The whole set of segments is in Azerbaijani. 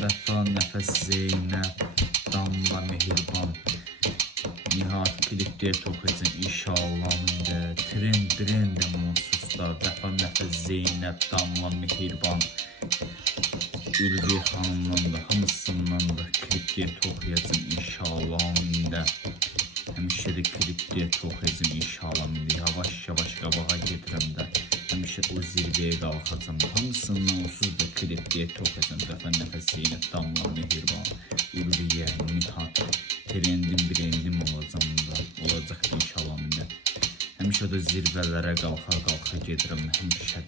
Vəfa, Nəfəs, Zeynəb, Damla, Mehriban, Nihat, klipdə toxuyacaq inşallahında. Trend munsuzlar. Vəfa, Nəfəs, Zeynəb, Damla, Mehriban, Ülvi xanımdan da, hamısından da klipdə toxuyacaq inşallahında. Həmişə də klipdə toxuyacaq inşallahında. Yavaş qabağa gedirəm də. Həmişə o zirvəyə qalxacam. Hamısından onsuz da klipdə toxuyacaq. Vəfa, Nəfəs, Zeynəb, Damla, Mehriban, Ülviyə, Nihat, trendim olacaq da. Olacaq da inşallahında. Həmişə də zirvələrə qalxa gedirəm. Həmişə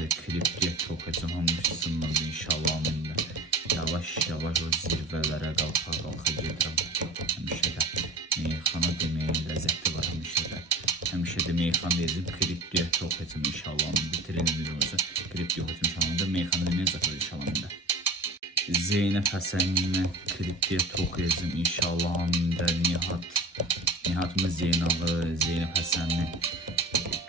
də klipdə toxuyacaq. Hamısından da inşallahında. Yavaş o zirvələrə qalxa gedirəm. Həmişə də meyxana deməyin ləzzəti var həmişə də meyxana deyəcəm, klipdə toxuyacaq inşallahında. Bitirin olacaq, klipdə toxuyacaq inşallahında. Meyxana deməyin zətlər inşallahında. Zeynəb Həsəninlə klipdə toxuyacaq inşallahında. Nihatımız Zeynəb Həsənini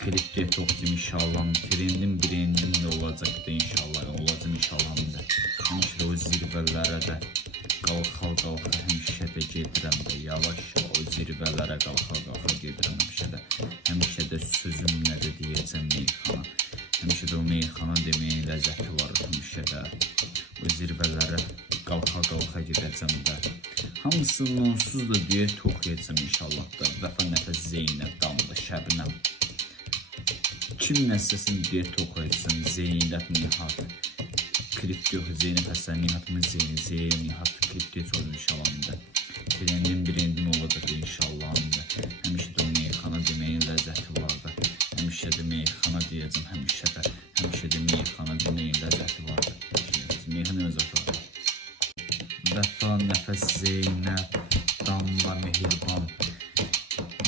klipdə toxuyacaq inşallahında. Trendim də olacaq da inşallah. Olacaq inşallahında. Həmişə də o zirvələrə də qalxa həmişə də gedirəm də. Yavaş o zirvələrə qalxa gedirəm həmişə də sözüm nədir deyəcəm meyxana. Həmişə də o meyxana deməyin ləzzəti var həmişə də. O zirvələrə qalxa gedəcəm də. Hamısının onsuz da deyə toxuyacam inşallah da. Vəfa, Nəfəs, Zeynəb, Damla, Şəbnəm. Kim nəsəsin deyə toxuyacam. Zeynəb, Nihat. Klipdə Zeynəb Həsən, Nihatımız Zeynəb, Nihat klipdə çoxdur inşallahında. Trendim olacaq inşallahında. Həmişə də o meyxana deməyin ləzzəti var da. Həmişə də meyxana deyəcəm, həmişə də meyxana deməyin ləzzəti var da. Meyxana ləzzəti var. Vəfa, Nəfəs, Zeynəb, Damla, Mehriban,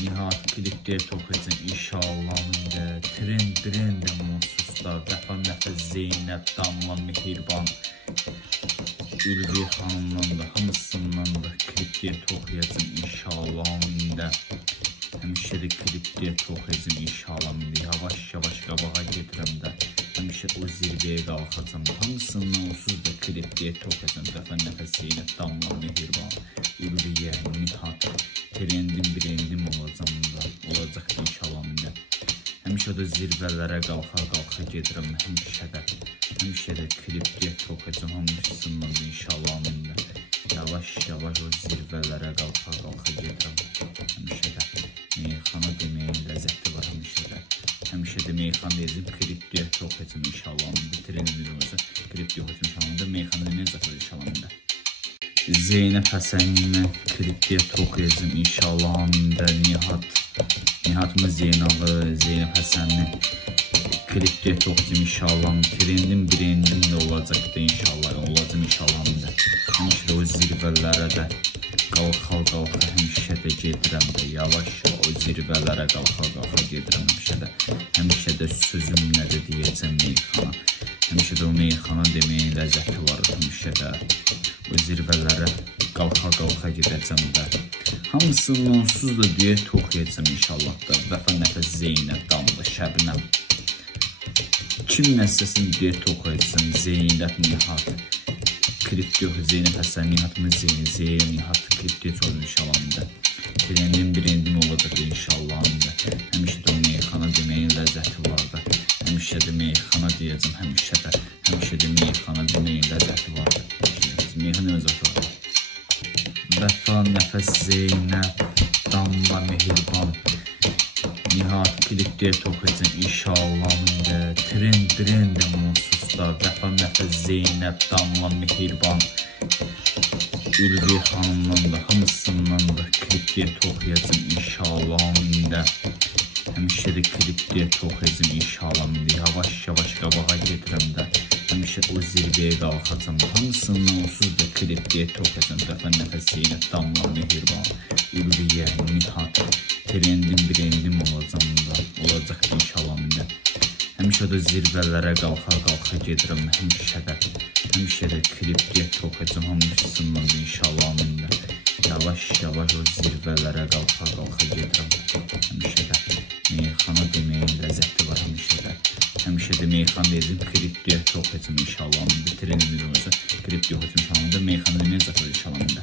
Nihat klipdə toxuyacaq inşallahında. Trend munsuzlar. Vəfa, Nəfəs, Zeynəb, Damla, Mehriban, Ülvi xanımdan da, hamısından da klipdə toxuyacaq inşallahında. Həmişə də klipdə toxuyacaq inşallahında. Yavaş qabağa gedirəm də. Həmişə o zirvəyə qalxacam. Hamısından onsuz da klipdə toxuyacaq. Vəfa, Nəfəs, Zeynəb, Damla, Mehriban, Ülviyə, Nihat, trendim olacaq da. Olacaq da inşallahında. Həmişə də zirvələrə qalxa gedirəm. Həmişə də klipdə toxuyacaq. Hamısından da inşallahında. Yavaş o zirvələrə qalxa gedirəm. Həmişə də meyxana deməyin ləzzəti var həmişə də meyxana deyəcəm, klipdə toxuyacaq inşallahında. Bitirin olacaq, klipdə toxuyacaq inşallahında. Meyxana deməyin zətlər inşallahında. Zeynəb Həsəninlə klipdə toxuyacaq inşallahında. Nihatımız Zeynəb Həsənini klipdə toxuyacaq inşallahında. Trendim də olacaq da inşallah. Olacaq inşallahında. Həmişə də o zirvələrə də qalxa həmişə də gedirəm də. Yavaş o zirvələrə qalxa gedirəm həmişə də sözüm nədir deyəcəm meyxana. Həmişə də o meyxana deməyin ləzzəti var həmişə də. O zirvələrə qalxa gedəcəm də. Hamısının onsuz da deyə toxuyacam inşallah da. Vəfa, Nəfəs, Zeynəb, Damla, Şəbnəm. Kim nəsəsin deyə toxuyacam. Zeynəb, Nihat. Klipdə Zeynəb Həsən, Nihatımız Zeynəb, Nihat klipdə çoxdur inşallahında. Trendim olacaq inşallahında. Həmişə də o meyxana deməyin ləzzəti var da. Həmişə də meyxana deyəcəm, həmişə də meyxana deməyin ləzzəti var da. Meyxana ləzzəti var. Vəfa, Nəfəs, Zeynəb, Damla, Mehriban, Nihat klipdə toxuyacaq inşallahında. Trend munsuzlar. Vəfa, Nəfəs, Zeynəb, Damla, Mehriban, Ülvi xanımdan da, hamısından da klipdə toxuyacaq inşallahında. Həmişə də klipdə toxuyacaq inşallahında. Yavaş qabağa gedirəm də. Həmişə o zirvəyə qalxacam. Hamısından onsuz da klipdə toxuyacaq. Vəfa, Nəfəs, Zeynəb, Damla, Mehriban, Ülviyə, Nihat, trendim olacaq da. Olacaq da inşallahında. Həmişə də zirvələrə qalxa gedirəm. Həmişə də klipdə toxuyacaq. Hamısından da inşallahında. Yavaş o zirvələrə qalxa gedirəm. Həmişə də meyxana deməyin ləzzəti var həmişə də. həmişə də meyxan deyəcəm, kriptoya çox heçim inşallah. Trendimiz olursa, kriptoya heçim inşallah. Meyxanı deməyə zəfər inşallah.